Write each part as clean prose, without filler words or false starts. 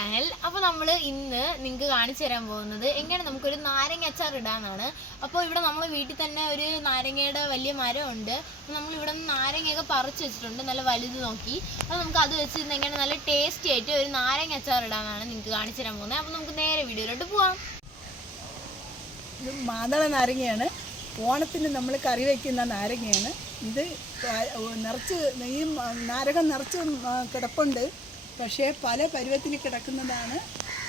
Channel. അപ്പോൾ നമ്മൾ ഇന്ന് നിങ്ങൾക്ക് കാണിച്ചു തരാൻ പോകുന്നത് എങ്ങനെ നമുക്കൊരു നാരങ്ങ അച്ചാർ ഇടാനാണ്. അപ്പോൾ ഇവിടെ നമ്മൾ വീട്ടിൽ തന്നെ ഒരു നാരങ്ങയുടെ വലിയ മരമുണ്ട്. അപ്പോൾ നമ്മൾ ഇവിടെ നിന്ന് നാരങ്ങയൊക്കെ പറിച്ച് വെച്ചിട്ടുണ്ട്, നല്ല വലുത് നോക്കി. അപ്പോൾ നമുക്ക് അത് വെച്ച് ഇന്ന് എങ്ങനെ നല്ല ടേസ്റ്റി ആയിട്ട് ഒരു നാരങ്ങ അച്ചാർ ഇടാനാണ് നിങ്ങൾക്ക് കാണിച്ചു തരാൻ പോകുന്നത്. അപ്പോൾ നമുക്ക് നേരെ വീഡിയോയിലോട്ട് പോവാം. ഇത് മാതള നാരങ്ങയാണ്. ഓണത്തിന് നമ്മൾ കറി വയ്ക്കുന്ന നാരങ്ങയാണ്. ഇത് നിറച്ച് ഈ നാരകം നിറച്ച് കിടപ്പുണ്ട്. പക്ഷേ പല പരുവത്തിൽ കിടക്കുന്നതാണ്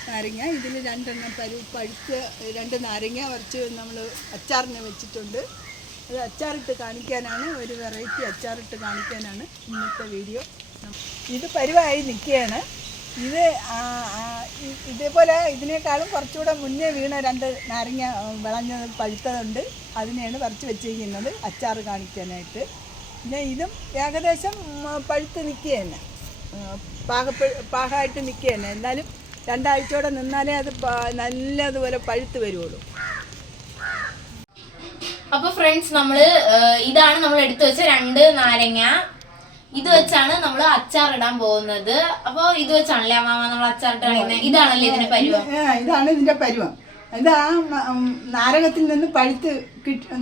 നാരങ്ങ. ഇതിൽ രണ്ടെണ്ണം പഴുത്ത് രണ്ട് നാരങ്ങ കുറച്ച് നമ്മൾ അച്ചാറിന് വെച്ചിട്ടുണ്ട്. അത് അച്ചാറിട്ട് കാണിക്കാനാണ്, ഒരു വെറൈറ്റി അച്ചാറിട്ട് കാണിക്കാനാണ് ഇന്നത്തെ വീഡിയോ. ഇത് പരുവായി നിൽക്കുകയാണ്. ഇത് ഇതേപോലെ ഇതിനേക്കാളും കുറച്ചുകൂടെ മുന്നേ വീണ രണ്ട് നാരങ്ങ വിളഞ്ഞത് പഴുത്തതുണ്ട്. അതിനെയാണ് പറിച്ച് വെച്ചിരിക്കുന്നത് അച്ചാർ കാണിക്കാനായിട്ട്. പിന്നെ ഇതും ഏകദേശം പഴുത്ത് നിൽക്കുകയാണ്, പാകമായിട്ട് നിൽക്കുകയാണ്. എന്നാലും രണ്ടാഴ്ചയോടെ നിന്നാലേ അത് നല്ലതുപോലെ പഴുത്ത് വരുള്ളൂ. അപ്പോൾ ഫ്രണ്ട്സ്, ഇതാണ് നമ്മൾ എടുത്തു വെച്ച രണ്ട് നാരങ്ങ. ഇത് വെച്ചാണ് നമ്മൾ അച്ചാർ ഇടാൻ പോകുന്നത്. അപ്പോൾ ഇത് വെച്ചാണല്ലേ അമ്മാമ നമ്മൾ അച്ചാർ ഇട്ട് കളിക്കുന്നത്? ഇതാണല്ലേ ഇതിന്റെ പരുവം? ഇതാണ് ഇതിന്റെ പരുവം. ഇത് ആ നാരകത്തിൽ നിന്ന് പഴുത്ത്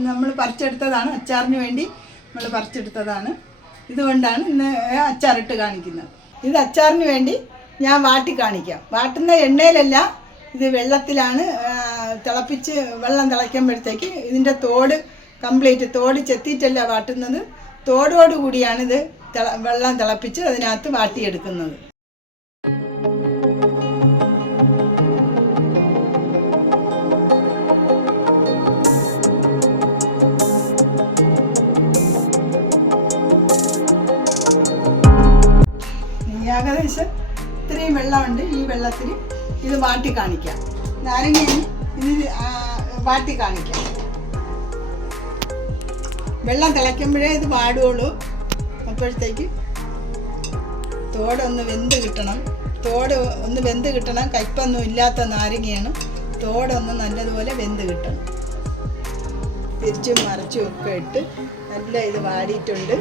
നമ്മൾ പറിച്ചെടുത്തതാണ്, അച്ചാറിന് വേണ്ടി നമ്മൾ പറിച്ചെടുത്തതാണ്. ഇതുകൊണ്ടാണ് ഇന്ന് അച്ചാറിട്ട് കാണിക്കുന്നത്. ഇത് അച്ചാറിന് വേണ്ടി ഞാൻ വാട്ടി കാണിക്കാം. വാട്ടുന്ന എണ്ണയിലല്ല, ഇത് വെള്ളത്തിലാണ് തിളപ്പിച്ച് വെള്ളം തിളയ്ക്കുമ്പോഴത്തേക്ക് ഇതിൻ്റെ തോട് കംപ്ലീറ്റ് തോട് ചെത്തിയിട്ടല്ല വാട്ടുന്നത്, തോടോടുകൂടിയാണ് ഇത് വെള്ളം തിളപ്പിച്ച് അതിനകത്ത് വാട്ടിയെടുക്കുന്നത്. ഏകദേശം ഇത്രയും വെള്ളമുണ്ട്. ഈ വെള്ളത്തിൽ ഇത് വാട്ടി കാണിക്കാം. നാരങ്ങയും ഇത് വാട്ടി കാണിക്കാം. വെള്ളം തിളയ്ക്കുമ്പോഴേ ഇത് വാടുകയുള്ളൂ. അപ്പോഴത്തേക്ക് തോടൊന്ന് വെന്ത് കിട്ടണം. തോട് ഒന്ന് വെന്ത് കിട്ടണം. കയ്പൊന്നും ഇല്ലാത്ത നാരങ്ങയാണ്. തോടൊന്ന് നല്ലതുപോലെ വെന്ത് കിട്ടണം. തിരിച്ചും മറിച്ചും ഒക്കെ ഇട്ട് നല്ല ഇത് വാടിയിട്ടുണ്ട്.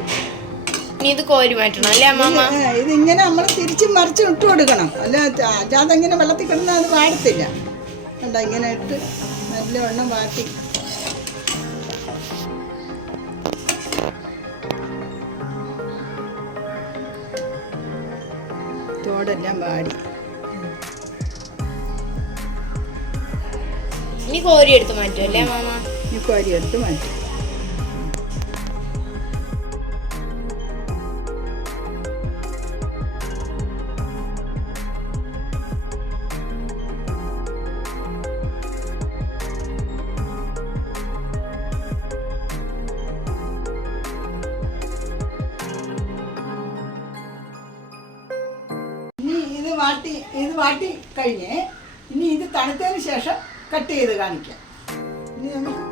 ഇത് കോരി മാറ്റണം അല്ലേ അമ്മാമ? ഇതിങ്ങനെ നമ്മൾ തിരിച്ചും മറിച്ചും ഇട്ട് കൊടുക്കണം. അല്ലാതെങ്ങനെ വെള്ളത്തിൽ കിടന്നാൽ അത് വാടത്തില്ല. കണ്ട, ഇങ്ങനെ ഇട്ട് നല്ലവണ്ണം വാട്ടി. തോടെല്ലാം വാടി. ഇനി കോരി എടുത്ത് മാറ്റും അല്ലേ അമ്മാമ? ഇനി കോരി എടുത്ത് മാറ്റും. ഇത് വാട്ടി കഴിഞ്ഞ് ഇനി ഇത് തണുത്തതിന് ശേഷം കട്ട് ചെയ്ത് കാണിക്കാം. ഇനി നമുക്ക്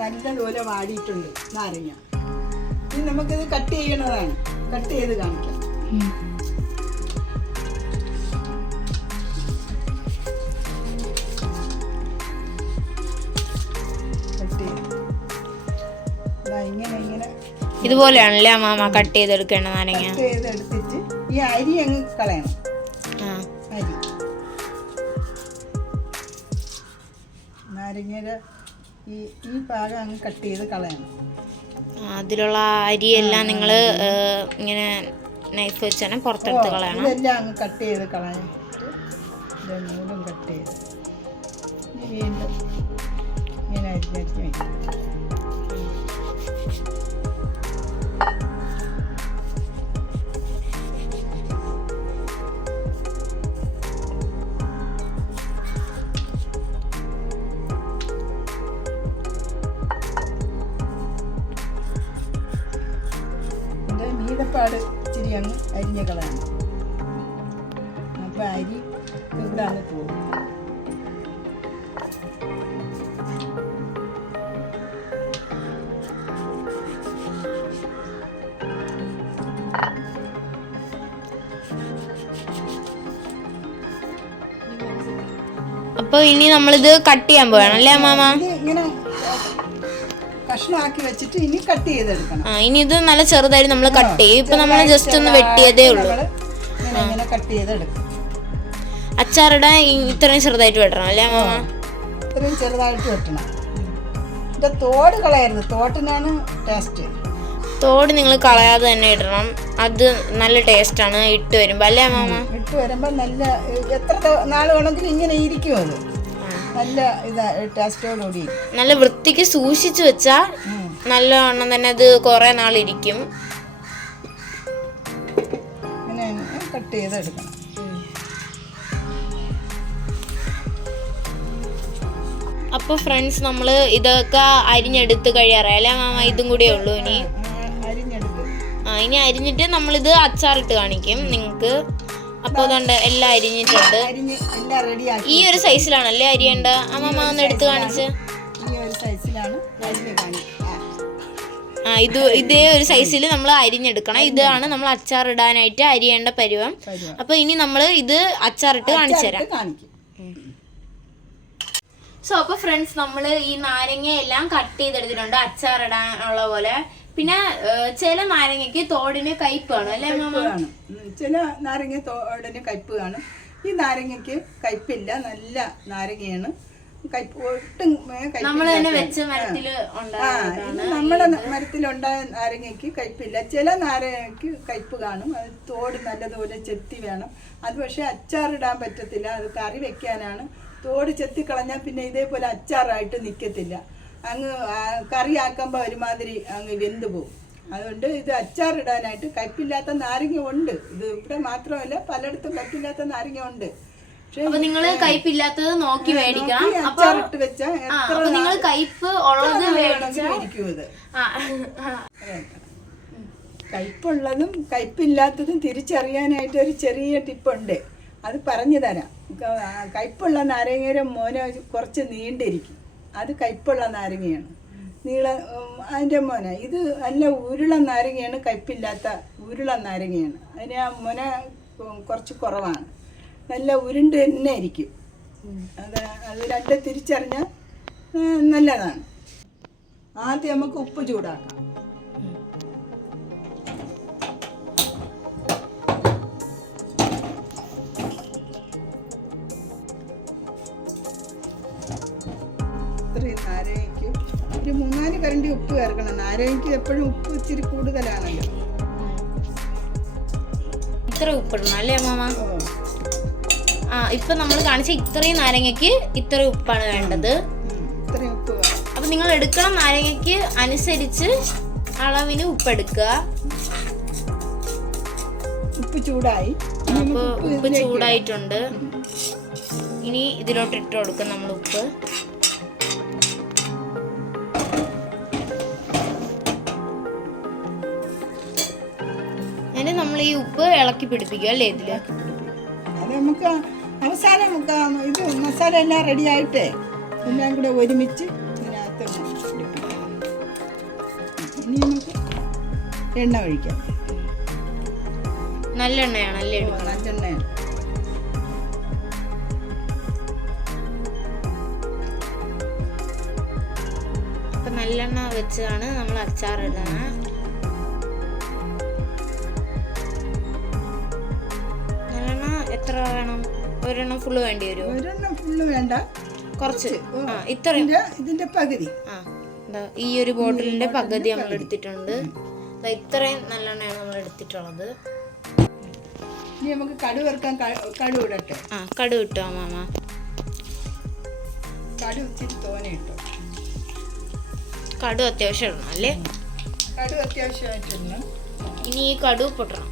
നല്ലതുപോലെ വാടിയിട്ടുണ്ട് നാരങ്ങ. ഇനി നമുക്കിത് കട്ട് ചെയ്യണതാണ്. കട്ട് ചെയ്ത് കാണിക്കാം. കട്ട് ചെയ്ത് ഇങ്ങനെ ഇതുപോലെയാണല്ലേ അമ്മാമ കട്ട് ചെയ്തെടുക്കേണ്ട നാരങ്ങ? കട്ട് ചെയ്തെടുത്തിട്ട് ഈ അരി അങ്ങ് കളയണം. അരി നാരങ്ങയുടെ ഈ ഭാഗം അങ്ങ് കട്ട് ചെയ്ത് കളയണം. അതിലുള്ള അരിയെല്ലാം നിങ്ങൾ ഇങ്ങനെ നൈഫ് വെച്ചാണ് പുറത്തെടുത്ത് കളയണം. ഇതെല്ലാം അങ്ങ് കട്ട് ചെയ്ത് കളഞ്ഞിട്ട് നൂലും കട്ട് ചെയ്ത് വീണ്ടും ഇങ്ങനെ അരിഞ്ഞരിഞ്ഞ് വയ്ക്കും. മീതപ്പാട് ഇച്ചിരി അങ്ങ് അരിഞ്ഞ കളയണം. അപ്പം അരി ഇവിടെ അങ്ങ് പോകും. അപ്പോൾ ഇനി നമ്മളിത് കട്ട് ചെയ്യാൻ പോവാണ് അല്ലേ അമ്മാമ? ഇങ്ങനെ കഷ്ണമാക്കി വെച്ചിട്ട് ഇനി കട്ട് ചെയ്തെടുക്കണം. ഇനി ഇത് നല്ല ചെറുതായി നമ്മൾ കട്ട് ചെയ്യും. ഇപ്പൊ നമ്മൾ ജസ്റ്റ് ഒന്ന് വെട്ടിയതേ ഉള്ളൂ. ഇങ്ങനെ കട്ട് ചെയ്തെടുക്കും. അച്ചാറിടാൻ ഇത്രയും ചെറുതായിട്ട് വെട്ടണം അല്ലേ മാമ? ഇത്രയും ചെറുതായിട്ട് വെട്ടണം. ഇതിൻ്റെ തോട് കളയരുത്, തോട്ടിനാണ് ടേസ്റ്റ്. തോട് നിങ്ങൾ കളയാതെ തന്നെ ഇടണം, അത് നല്ല ടേസ്റ്റാണ് ഇട്ട് വരുമ്പോൾ അല്ലേ മാമ? ഇട്ട് വരുമ്പോൾ നല്ല എത്ര നാൾ വേണമെങ്കിലും ഇങ്ങനെ ഇരിക്കും, അത് നല്ല ഇതാ ടേസ്റ്റോടുകൂടി. നല്ല വൃത്തിക്ക് സൂക്ഷിച്ചു വെച്ചാൽ നല്ലവണ്ണം തന്നെ അത് കുറേ നാളിരിക്കും. ഇങ്ങനെ കട്ട് ചെയ്തെടുക്കണം. അപ്പോൾ ഫ്രണ്ട്സ് നമ്മൾ ഇതൊക്കെ അരിഞ്ഞെടുത്ത് കഴിയാറായി അല്ലേ മാമ? ഇതും കൂടിയേ ഉള്ളൂ ഇനി. ഇനി അരിഞ്ഞിട്ട് നമ്മളിത് അച്ചാറിട്ട് കാണിക്കും നിങ്ങൾക്ക്. അപ്പോൾ അതുകൊണ്ട് എല്ലാം അരിഞ്ഞിട്ടുണ്ട്. ഈ ഒരു സൈസിലാണല്ലേ അരിയേണ്ട? അമ്മ ഒന്ന് എടുത്ത് കാണിച്ച്. ഇതേ ഒരു സൈസിൽ നമ്മൾ അരിഞ്ഞെടുക്കണം. ഇതാണ് നമ്മൾ അച്ചാറിടാനായിട്ട് അരിയേണ്ട പരുവം. അപ്പോൾ ഇനി നമ്മൾ ഇത് അച്ചാറിട്ട് കാണിച്ചു തരാം. സോ അപ്പോൾ ഫ്രണ്ട്സ് നമ്മൾ ഈ നാരങ്ങ എല്ലാം കട്ട് ചെയ്തെടുത്തിട്ടുണ്ട് അച്ചാറിടാനുള്ള പോലെ. പിന്നെ ചില നാരങ്ങയ്ക്ക് തോടിന് കയ്പ്പ് കാണും അല്ലേ മാമ? ചില നാരങ്ങ തോടിന് കയ്പ്പ് കാണും. ഈ നാരങ്ങയ്ക്ക് കയ്പ്പില്ല, നല്ല നാരങ്ങയാണ്. നമ്മൾ തന്നെ വെച്ച മരത്തില് നമ്മുടെ മരത്തിലുണ്ടായ നാരങ്ങയ്ക്ക് കയ്പ്പില്ല. ചില നാരങ്ങയ്ക്ക് കയ്പ്പ് കാണും, അത് തോട് നല്ലതുപോലെ ചെത്തി വേണം. അത് പക്ഷെ അച്ചാറിടാൻ പറ്റത്തില്ല, അത് കറി വെക്കാനാണ്. തോട് ചെത്തിക്കളഞ്ഞാൽ പിന്നെ ഇതേപോലെ അച്ചാറായിട്ട് നിൽക്കത്തില്ല, അങ്ങ് കറിയാക്കുമ്പോൾ ഒരുമാതിരി അങ്ങ് വെന്ത് പോകും. അതുകൊണ്ട് ഇത് അച്ചാറിടാനായിട്ട് കയ്പില്ലാത്ത നാരങ്ങ ഉണ്ട്. ഇത് ഇവിടെ മാത്രമല്ല, പലയിടത്തും കയ്പില്ലാത്ത നാരങ്ങ ഉണ്ട്. പക്ഷെ നിങ്ങൾ കയ്പില്ലാത്തത് നോക്കി മേടിക്കണം. അച്ചാറിട്ട് വെച്ചാൽ നിങ്ങൾ കയ്പ് ഉള്ളത് ഇരിക്കും. ഇത് കയ്പുള്ളതും കയ്പില്ലാത്തതും തിരിച്ചറിയാനായിട്ട് ഒരു ചെറിയ ടിപ്പുണ്ട്, അത് പറഞ്ഞു തരാം. കയ്പുള്ള നാരങ്ങയുടെ മോന കുറച്ച് നീണ്ടിരിക്കും, അത് കയ്പുള്ള നാരങ്ങയാണ്. അതിൻ്റെ മോന ഇത് നല്ല ഉരുള നാരങ്ങയാണ്, കയ്പില്ലാത്ത ഉരുള നാരങ്ങയാണ്. അതിന് ആ മോന കുറച്ച് കുറവാണ്, നല്ല ഉരുണ്ട് തന്നെ ഇരിക്കും. അത് രണ്ട് തിരിച്ചറിഞ്ഞാൽ നല്ലതാണ്. ആദ്യം നമുക്ക് ഉപ്പ് ചൂടാക്കാം. ഇത്രയും നാരങ്ങയ്ക്ക് ഒരു 3-4 കരണ്ടി ഉപ്പ് ചേർക്കണം. നാരങ്ങയ്ക്ക് എപ്പോഴും ഉപ്പ് ഇച്ചിരി കൂടുതലാണല്ലോ. ഇത്ര ഉപ്പിടണം അല്ലേ മാമ? ഇപ്പൊ നമ്മൾ കാണിച്ച ഇത്രയും നാരങ്ങയ്ക്ക് ഇത്ര ഉപ്പാണ് വേണ്ടത്. ഇത്രയും ഉപ്പ് വേണം. അപ്പൊ നിങ്ങൾ എടുക്കണം നാരങ്ങയ്ക്ക് അനുസരിച്ച് അളവിന് ഉപ്പ് എടുക്കുക. ഉപ്പ് ചൂടായി. അപ്പൊ ഉപ്പ് ചൂടായിട്ടുണ്ട്. ഇനി ഇതിലോട്ട് ഇട്ട് കൊടുക്കും നമ്മൾ ഉപ്പ്. എന്നിട്ട് നമ്മൾ ഈ ഉപ്പ് ഇളക്കി പിടിപ്പിക്കുക അല്ലേ ഇതില്? അത് നമുക്ക് അവസാനം ഇത് മസാല എല്ലാം റെഡി ആയിട്ടേ എല്ലാം കൂടെ ഒരുമിച്ച് ഇതിനകത്ത് പിടിപ്പിക്കാം. ഇനി നമുക്ക് എണ്ണ ഒഴിക്കാം. നല്ലെണ്ണയാണല്ലേ? നല്ലെണ്ണയാണ്. അപ്പൊ നല്ലെണ്ണ വെച്ചാണ് നമ്മൾ അച്ചാറിടുന്നത്. നല്ലെണ്ണ എത്ര വേണം? ഒരെണ്ണം ഫുള്ള് വേണ്ടി വരുമോ? ഒരെണ്ണം ഫുള്ള് വേണ്ട, കുറച്ച്. ഇത്രയും ഇതിന്റെ പകുതി. ഈ ഒരു ബോട്ടിലിന്റെ പകുതി നമ്മൾ എടുത്തിട്ടുണ്ട്. ഇത്രയും നല്ലെണ്ണയാണ് നമ്മൾ എടുത്തിട്ടുള്ളത്. ഇനി നമുക്ക് കടുക് വറുക്കാൻ കടുക് ഇടട്ടെ. കടുക് ഇട്ടോ മാമ? കടുക് ഇച്ചിരി തോനെ ഇട്ടോ. കടുക് അത്യാവശ്യം ഇടണം അല്ലേ? കടുക് അത്യാവശ്യമായിട്ടിടണം. ഇനി ഈ കടുക് പൊട്ടണം.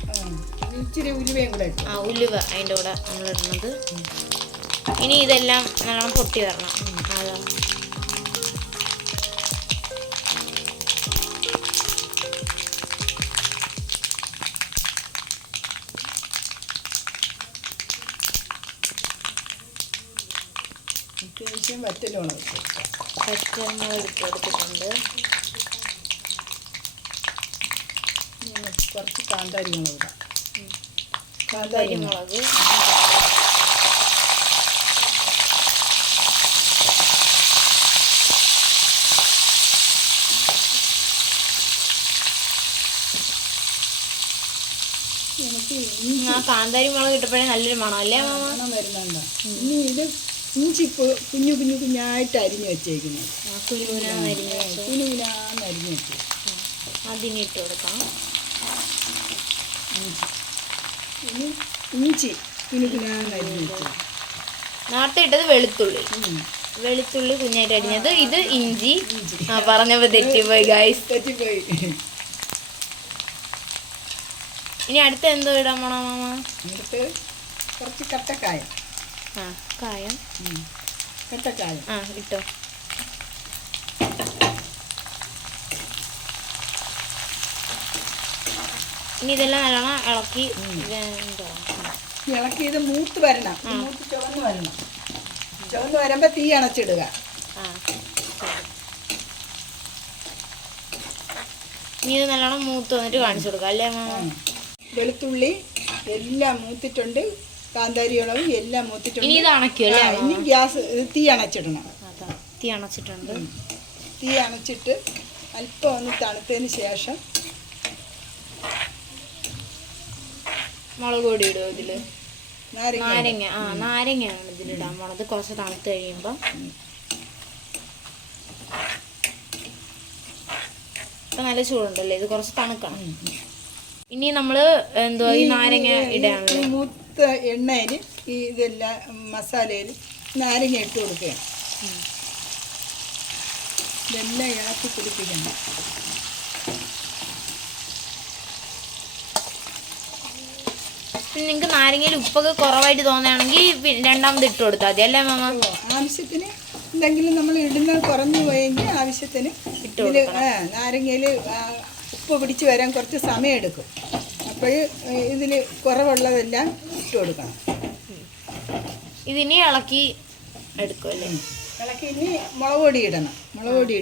ഇച്ചിരി ഉലുവയും കൂടെ ഇട്ടു. ഉലുവ അതിൻ്റെ കൂടെ നമ്മൾ ഇടുന്നത്. ഇനി ഇതെല്ലാം നല്ലോണം പൊട്ടി വരണം. അതാ അത്യാവശ്യം വറ്റലുമുളക് എടുത്തിട്ടുണ്ട്. കുറച്ച് കാന്താരി മുളക്. കാന്താരി മുളക് നമുക്ക് നമുക്ക് ആ കാന്താരി മുളക് ഇട്ടപ്പോഴേ നല്ലൊരു മണം അല്ലേ മാമ? മണം വരുന്നുണ്ടോ? ഇനി ഇത് ഇഞ്ചി കുഞ്ഞു കുഞ്ഞു കുഞ്ഞായിട്ട് അരിഞ്ഞു വെച്ചേക്കുന്നത്. കുരുമുരാന്ന് അരിഞ്ഞ് കുഞ്ഞുകുഞ്ഞാന്ന് അരിഞ്ഞു വെച്ചു. അതിന് ഇട്ട് കൊടുക്കാം. ഇനി ഇഞ്ചി കുഞ്ഞുകുഞ്ഞാന്ന് അരിഞ്ഞു വെച്ചു. നേരത്തെ ഇട്ടത് വെളുത്തുള്ളി. വെളുത്തുള്ളി കുഞ്ഞായിട്ട് അരിഞ്ഞത്. ഇത് ഇഞ്ചി. ആ പറഞ്ഞപ്പോ തെറ്റിപ്പോയി ഗൈസ്, തെറ്റിപ്പോയി. ഇനി അടുത്ത എന്തോ ഇടാൻ പോണോ മാമ? എന്നിട്ട് കുറച്ച് കട്ടക്കായം. ആ കായം. കട്ടക്കായം ആ ഇട്ടോ. ഇനി ഇതെല്ലാം നല്ലോണം ഇളക്കി ഇളക്കി ഇത് മൂത്ത് വരണം. മൂത്ത് ചുവന്ന് വരണം. ചുവന്ന് വരുമ്പോൾ തീ അണച്ചിടുക. ഇനി ഇത് നല്ലോണം മൂത്ത് വന്നിട്ട് കാണിച്ചു കൊടുക്കാം അല്ലേ മാമ? വെളുത്തുള്ളി എല്ലാം മൂത്തിട്ടുണ്ട്. കാന്താരിയോളവും എല്ലാം മൂത്തിട്ടുണ്ട്. ഇനി ഇത് അണയ്ക്കുമല്ലേ? ഇനി ഗ്യാസ് തീ അണച്ചിടണം. തീ അണച്ചിട്ടുണ്ട്. തീ അണച്ചിട്ട് അല്പം ഒന്ന് തണുത്തതിന് ശേഷം മുളക് പൊടി ഇടുമോ ഇതില്? നാരങ്ങ. നാരങ്ങയാണ് ഇതിലിടാൻ പോണത്. കുറച്ച് തണുത്ത് കഴിയുമ്പോ ഇപ്പൊ നല്ല ചൂടുണ്ടല്ലേ, ഇത് കുറച്ച് തണുക്കണം. ഇനി നമ്മള് എന്തോ ഈ നാരങ്ങ ഇടാണല്ലോ. മൂത്ത എണ്ണയിൽ ഈ ഇതെല്ലാം മസാലയിൽ നാരങ്ങ ഇട്ട് കൊടുക്കുകയാണ്. ഇതെല്ലാം ഇളക്കി പിടിപ്പിക്കണം. പിന്നെ നിങ്ങൾക്ക് നാരങ്ങയിൽ ഉപ്പൊക്കെ കുറവായിട്ട് തോന്നുകയാണെങ്കിൽ രണ്ടാമത് ഇട്ട് കൊടുത്താൽ മതി അല്ലേ മാമ? ആവശ്യത്തിന് എന്തെങ്കിലും നമ്മൾ ഇടുന്നത് കുറഞ്ഞു പോയെങ്കിൽ ആവശ്യത്തിന് ഇട്ട് കൊടുക്കണം. നാരങ്ങയിൽ ഉപ്പ് പിടിച്ച് വരാൻ കുറച്ച് സമയം എടുക്കും. അപ്പോൾ ഇതിൽ കുറവുള്ളതെല്ലാം ഇട്ട് കൊടുക്കണം. ഇതിനി ഇളക്കി എടുക്കും അല്ലേ? ഇളക്കി ഇനി മുളക് പൊടി ഇടണം. മുളക് പൊടി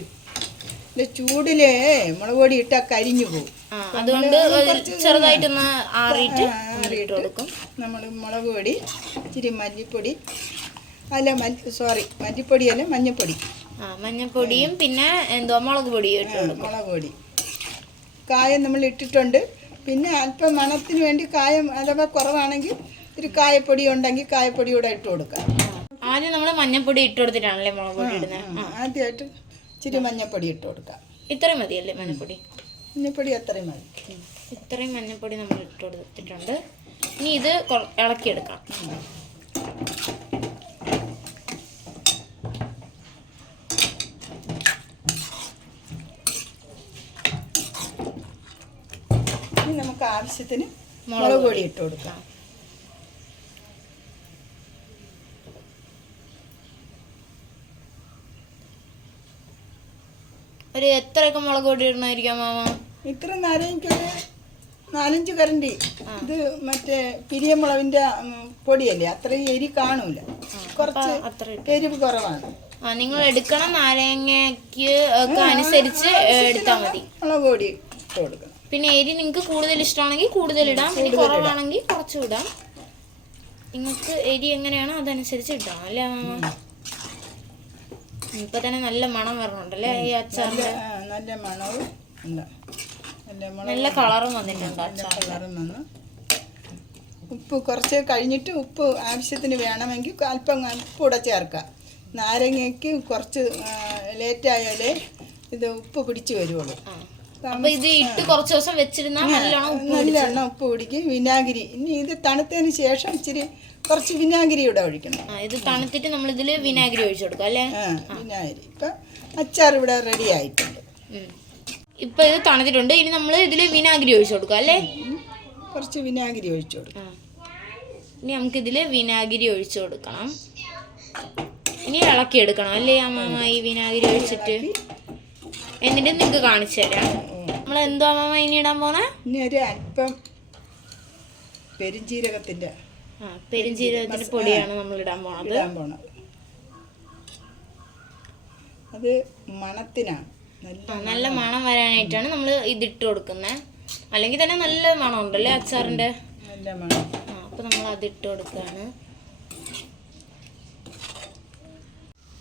ചൂടില് മുളക് പൊടി ഇട്ടാൽ കരിഞ്ഞു പോകും. അതുകൊണ്ട് ചെറുതായിട്ടൊന്ന് ആറിയിട്ട് കൊടുക്കും. നമ്മൾ മുളക് പൊടി, ഇച്ചിരി മല്ലിപ്പൊടി, അല്ല മല്ലിപ്പൊടി അല്ല മഞ്ഞൾപ്പൊടി. മഞ്ഞൾപ്പൊടിയും പിന്നെ എന്തോ മുളക് പൊടിയും ഇട്ട് കൊടുക്കും. മുളക് പൊടി, കായം നമ്മൾ ഇട്ടിട്ടുണ്ട്. പിന്നെ അല്പം മണത്തിന് വേണ്ടി കായം അഥവാ കുറവാണെങ്കിൽ ഒരു കായപ്പൊടി ഉണ്ടെങ്കിൽ കായപ്പൊടി കൂടെ ഇട്ട് കൊടുക്കാം. ആദ്യം നമ്മൾ മഞ്ഞൾപ്പൊടി ഇട്ട് കൊടുത്തിട്ടാണല്ലേ മുളക് പൊടി ഇടുന്നത്? ആദ്യമായിട്ട് ഇച്ചിരി മഞ്ഞൾപ്പൊടി ഇട്ട് കൊടുക്കാം. ഇത്രയും മതിയല്ലേ മഞ്ഞൾപ്പൊടി? മഞ്ഞൾപ്പൊടി അത്രയും മതി. ഇത്രയും മഞ്ഞൾപ്പൊടി നമ്മൾ ഇട്ട് കൊടുത്തിട്ടുണ്ട്. ഇനി ഇത് ഇളക്കിയെടുക്കാം. ഇനി നമുക്ക് ആവശ്യത്തിന് മുളക് പൊടി ഇട്ട് കൊടുക്കാം. ഒരു എത്രയൊക്കെ മുളക് പൊടി ഇടണമായിരിക്കാം മാമ? ഇത്ര നാരങ്ങയ്ക്കൊരു 4-5 കരണ്ടി. ഇത് മറ്റേ പിരിയമുളവിൻ്റെ പൊടിയല്ലേ, അത്രയും എരി കാണൂല. കുറച്ച് എരിവ് കുറവാണ്. നിങ്ങൾ എടുക്കണം നാരങ്ങയ്ക്ക് ഒക്കെ അനുസരിച്ച് എടുത്താൽ മതി. മുളക് പൊടി ഇട്ട് കൊടുക്കണം. പിന്നെ എരി നിങ്ങൾക്ക് കൂടുതൽ ഇഷ്ടമാണെങ്കിൽ കൂടുതൽ ഇടാം, പിന്നെ കുറവാണെങ്കിൽ കുറച്ചും ഇടാം. നിങ്ങൾക്ക് എരി എങ്ങനെയാണോ അതനുസരിച്ച് ഇടാം അല്ലേ മാമ? ഇപ്പൊ തന്നെ നല്ല മണം വരണുണ്ടല്ലേ ഈ അച്ചാറിന്റെ? നല്ല മണവും നല്ല കളറും വന്നിട്ടുണ്ട്. കളറും വന്ന് ഉപ്പ് കുറച്ച് കഴിഞ്ഞിട്ട് ഉപ്പ് ആവശ്യത്തിന് വേണമെങ്കിൽ അല്പം ഉപ്പ് കൂടെ ചേർക്കാം. നാരങ്ങയ്ക്ക് കുറച്ച് ലേറ്റായാലേ ഇത് ഉപ്പ് പിടിച്ച് വരുള്ളൂ. അപ്പൊ ഇത് ഇട്ട് കുറച്ച് ദിവസം വെച്ചിരുന്നാൽ നല്ലോണം ഉപ്പ് പിടിക്കും. വിനാഗിരി ഇനി ഇത് തണുത്തതിന് ശേഷം ഇച്ചിരി കുറച്ച് വിനാഗിരി ഇവിടെ ഒഴിക്കണം. ഇത് തണുത്തിട്ട് നമ്മൾ ഇതിൽ വിനാഗിരി ഒഴിച്ചു കൊടുക്കാം അല്ലേ? വിനാഗിരി. ഇപ്പം അച്ചാർ ഇവിടെ റെഡി ആയിട്ടുണ്ട്. ഇപ്പൊ ഇത് തണുത്തിട്ടുണ്ട്. ഇനി നമ്മൾ ഇതിൽ വിനാഗിരി ഒഴിച്ചു കൊടുക്കാം അല്ലേ? കുറച്ച് വിനാഗിരി ഒഴിച്ചു കൊടുക്കാം. ഇനി നമുക്ക് ഇതിൽ വിനാഗിരി ഒഴിച്ചു കൊടുക്കണം. ഇനി ഇളക്കി എടുക്കണം അല്ലേ അമ്മ ഈ വിനാഗിരി ഒഴിച്ചിട്ട്? എന്നിട്ട് നിങ്ങൾക്ക് കാണിച്ചു തരാം. നമ്മൾ എന്തോ അമ്മ ഇനി ഇടാൻ പോണേ? ഇനി ഒരു അല്പം പെരുംജീരകത്തിന്റെ പൊടിയാണ് നമ്മൾ ഇടാൻ പോണത്. അത് മണത്തിനാണ്, നല്ല മണം വരാനായിട്ടാണ് നമ്മൾ ഇതിട്ട് കൊടുക്കുന്നത്. അല്ലെങ്കിൽ തന്നെ നല്ല മണം ഉണ്ടല്ലേ അച്ചാറിന്റെ? നല്ല മണം. അപ്പൊ നമ്മൾ അതിട്ട് കൊടുക്കുകയാണ്.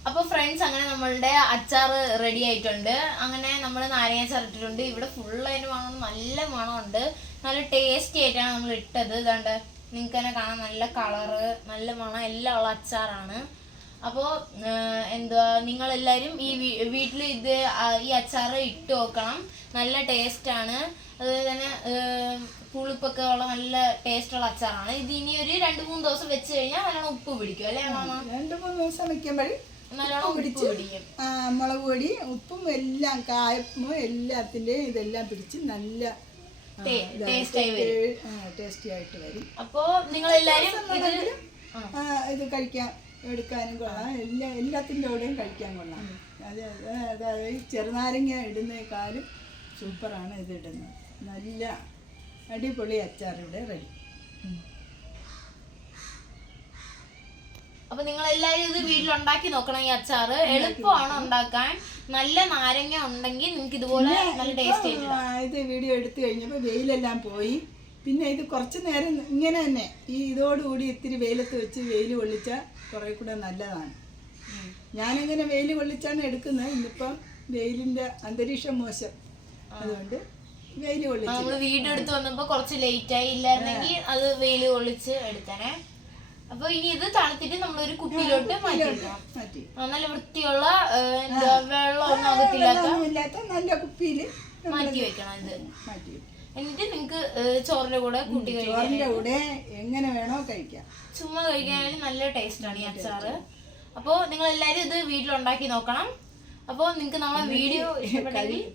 അപ്പോൾ ഫ്രണ്ട്സ്, അങ്ങനെ നമ്മളുടെ അച്ചാർ റെഡി ആയിട്ടുണ്ട്. അങ്ങനെ നമ്മൾ നാരങ്ങ അച്ചാർ ഇട്ടിട്ടുണ്ട്. ഇവിടെ ഫുള്ള് അതിൻ്റെ മണം, നല്ല മണമുണ്ട്. നല്ല ടേസ്റ്റി ആയിട്ടാണ് നമ്മൾ ഇട്ടത്. ഇതാണ്ട് നിങ്ങൾക്ക് തന്നെ കാണാൻ നല്ല കളറ്, നല്ല മണം എല്ലാം ഉള്ള അച്ചാറാണ്. അപ്പോൾ എന്തുവാ, നിങ്ങളെല്ലാവരും ഈ വീട്ടിൽ ഈ അച്ചാർ ഇട്ട് നോക്കണം. നല്ല ടേസ്റ്റാണ്. അതുപോലെ തന്നെ പുളിപ്പൊക്കെ ഉള്ള നല്ല ടേസ്റ്റുള്ള അച്ചാറാണ്. ഇത് ഇനി ഒരു 2-3 ദിവസം വെച്ച് കഴിഞ്ഞാൽ നല്ലോണം ഉപ്പ് പിടിക്കും അല്ലേ മാമ? 2-3 ദിവസം വെക്കുമ്പോഴേ നല്ലോണം ഉപ്പ് പിടിക്കും. മുളക് പൊടി, ഉപ്പും എല്ലാം, കായപ്പും എല്ലാത്തിൻ്റെയും ഇതെല്ലാം പിടിച്ച് നല്ല ടേസ്റ്റി ആയിട്ട് വരും. അപ്പോൾ നിങ്ങളെല്ലാവരും ഇത് കഴിക്കാൻ എടുക്കാനും കൊള്ളാം. എല്ലാത്തിൻ്റെ കൂടെയും കഴിക്കാൻ കൊള്ളാം. അതായത് ഈ ചെറുനാരങ്ങ ഇടുന്നേക്കാളും സൂപ്പറാണ് ഇത് ഇടുന്നത്. നല്ല അടിപൊളി അച്ചാർ ഇവിടെ റെഡി. അപ്പൊ നിങ്ങൾ എല്ലാരും ഇത് വീട്ടിലുണ്ടാക്കി നോക്കണം. ഈ അച്ചാറ് എളുപ്പമാണ് ഉണ്ടാക്കാൻ. നല്ല നാരങ്ങ ഉണ്ടെങ്കിൽ നിങ്ങൾക്ക് ഇതുപോലെ നല്ല ടേസ്റ്റ് ഇത് വീഡിയോ എടുത്തു കഴിഞ്ഞപ്പോൾ വെയിലെല്ലാം പോയി. പിന്നെ ഇത് കുറച്ച് നേരം ഇങ്ങനെ തന്നെ ഇതോടുകൂടി ഇത്തിരി വെയിലത്ത് വെച്ച് വെയിൽ കൊള്ളിച്ചാൽ കുറേ കൂടെ നല്ലതാണ്. ഞാനങ്ങനെ വെയിൽ കൊള്ളിച്ചാണ് എടുക്കുന്നത്. ഇന്നിപ്പം വെയിലിൻ്റെ അന്തരീക്ഷം മോശം, അതുകൊണ്ട് വെയിൽ കൊള്ളിച്ചു. നമ്മൾ വീഡിയോ എടുത്ത് വന്നപ്പോൾ കുറച്ച് ലേറ്റ് ആയി. ഇല്ലായിരുന്നെങ്കിൽ അത് വെയിൽ കൊള്ളിച്ച് എടുത്തനെ. അപ്പൊ ഇനി ഇത് തണുത്തിട്ട് നമ്മളൊരു കുപ്പിയിലോട്ട് മാറ്റി നല്ല വൃത്തിയുള്ള വെള്ളമൊന്നും അകത്തില്ലാത്ത നല്ല കുപ്പിയിൽ മാറ്റി വെക്കണം. ഇത് എന്നിട്ട് നിങ്ങക്ക് ചോറിന്റെ കൂടെ കൂട്ടി കൂടെ എങ്ങനെ വേണോ കഴിക്കാം. ചുമ്മാ കഴിക്കാനും നല്ല ടേസ്റ്റ് ആണ് ഈ അച്ചാറ്. അപ്പോൾ നിങ്ങൾ എല്ലാവരും ഇത് വീട്ടിലുണ്ടാക്കി നോക്കണം. അപ്പോൾ നിങ്ങൾക്ക് നമ്മളെ വീഡിയോ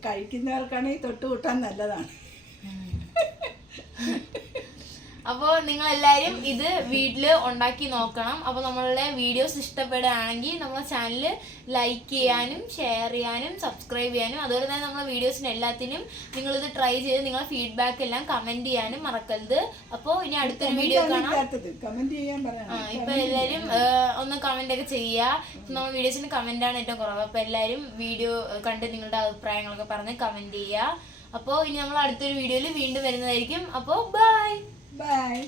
കഴിക്കുന്നവർക്കാണെങ്കിൽ തൊട്ട് കൂട്ടാൻ നല്ലതാണ്. അപ്പോൾ നിങ്ങളെല്ലാവരും ഇത് വീട്ടിൽ ഉണ്ടാക്കി നോക്കണം. അപ്പോൾ നമ്മളുടെ വീഡിയോസ് ഇഷ്ടപ്പെടുകയാണെങ്കിൽ നമ്മളെ ചാനൽ ലൈക്ക് ചെയ്യാനും ഷെയർ ചെയ്യാനും സബ്സ്ക്രൈബ് ചെയ്യാനും, അതുപോലെ തന്നെ നമ്മളെ വീഡിയോസിന് എല്ലാത്തിനും നിങ്ങളിത് ട്രൈ ചെയ്ത് നിങ്ങളെ ഫീഡ്ബാക്ക് എല്ലാം കമൻറ്റ് ചെയ്യാനും മറക്കരുത്. അപ്പോൾ ഇനി അടുത്തൊരു വീഡിയോ കാണാം. ഇപ്പം എല്ലാവരും ഒന്ന് കമൻ്റ് ഒക്കെ ചെയ്യുക. നമ്മൾ വീഡിയോസിന് കമൻറ്റാണ് ഏറ്റവും കുറവ്. അപ്പോൾ എല്ലാവരും വീഡിയോ കണ്ട് നിങ്ങളുടെ അഭിപ്രായങ്ങളൊക്കെ പറഞ്ഞ് കമൻറ്റ് ചെയ്യുക. അപ്പോൾ ഇനി നമ്മൾ അടുത്തൊരു വീഡിയോയിൽ വീണ്ടും വരുന്നതായിരിക്കും. അപ്പോൾ ബൈ. Bye.